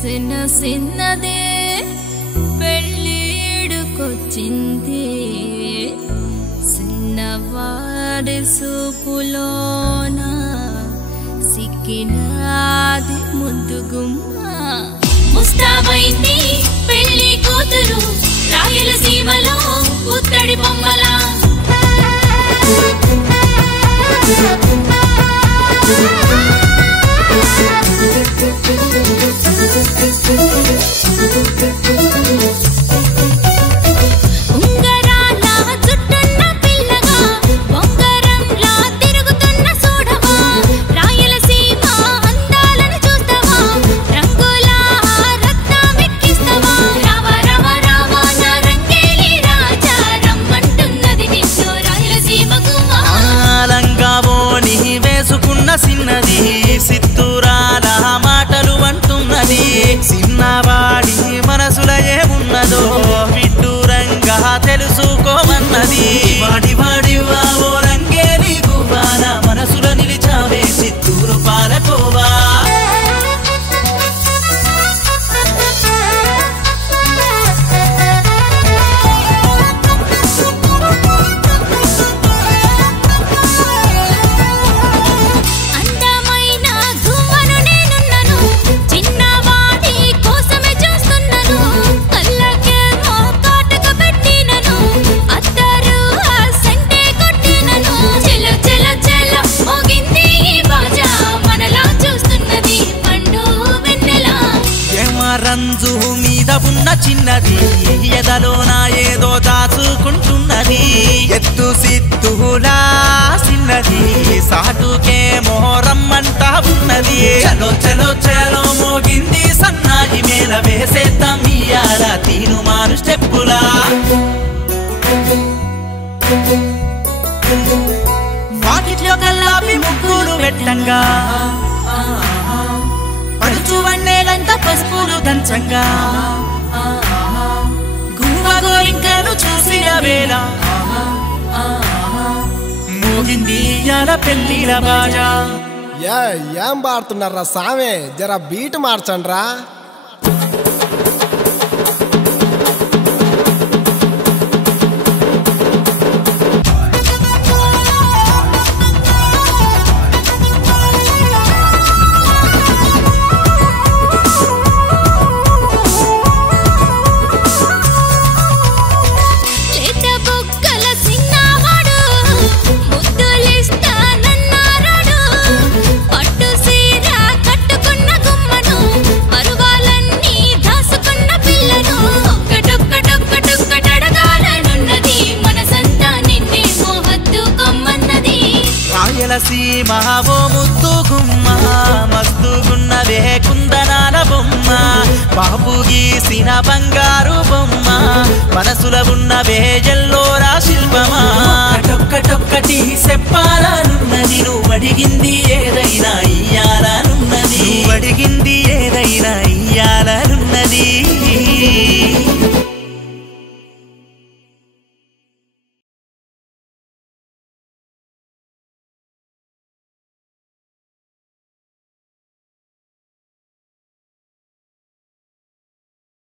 సిన్న సిన్నదే పెళ్ళిడుకొచ్చింది సిన్నవాడి సూపులోన సిక్కినాది ముద్దుగుమ్మ ముస్తాబైంది పెళ్లి కూతురు రాయలసీమలో ఉత్తడి బొమ్మలా ఉంగరాల చుట్టున్న పిల్లగా ఉంగరంలా తిరుగుతున్న చూడవా రాయలసీమ అందాలను చూస్తావా రంగుల రత్నమెక్కిస్తావా రావ రావ రావ నా రంగేలి రాజా రమ్మంటున్నది నిన్ను రాయలసీమకు లంగావోని వేసుకున్న సిన్నది సిత్తురాల మాటలు అంటున్నది సిన్నవాడి మనసుల ఏమున్నదో విడ్డూరంగా తెలుసుకోమన్నది వాడి వాడి వావో రంగేలి గువ్వాల మనసుల నిలిచావే చిత్తూరు పాలకోవా రంజు మీద ఉన్న చిన్నది ఎదలోన ఏదో దాచుకుంటున్నది ఎత్తు సిత్తులా చిన్నది సాటుకే మోరమ్మంటా ఉన్నది చలో చలో చలో మోగింది సన్నాయి మేల వేసేద్దాం ఇయ్యాల తీను మారు స్టెప్పులా వాకిట్లో కల్లాపి ముగ్గులు పెట్టంగా పడుచు వన్నేలంతా పసుపులు దంచంగా గువ్వ గోరింకను చూసిన వేళ మోగింది ఇయ్యాల పెళ్ళిల బాజా ఏం పాడుతున్నారా సామే జర బీట్ మార్చండ్రా రాయలసీమ ఓ ముద్దు గుమ్మ మస్తుగున్నవే కుందనాల బొమ్మ బాబు గీసిన బంగారు బొమ్మ మనసుల ఉన్నవే ఎల్లోరా శిల్పమా ఒక్కటొక్కటి చెప్పాలనున్నది నువ్వు అడిగింది ఏదైనా ఇయ్యాలనున్నది నువ్వు అడిగింది ఏదైనా ఇయ్యాలనున్నది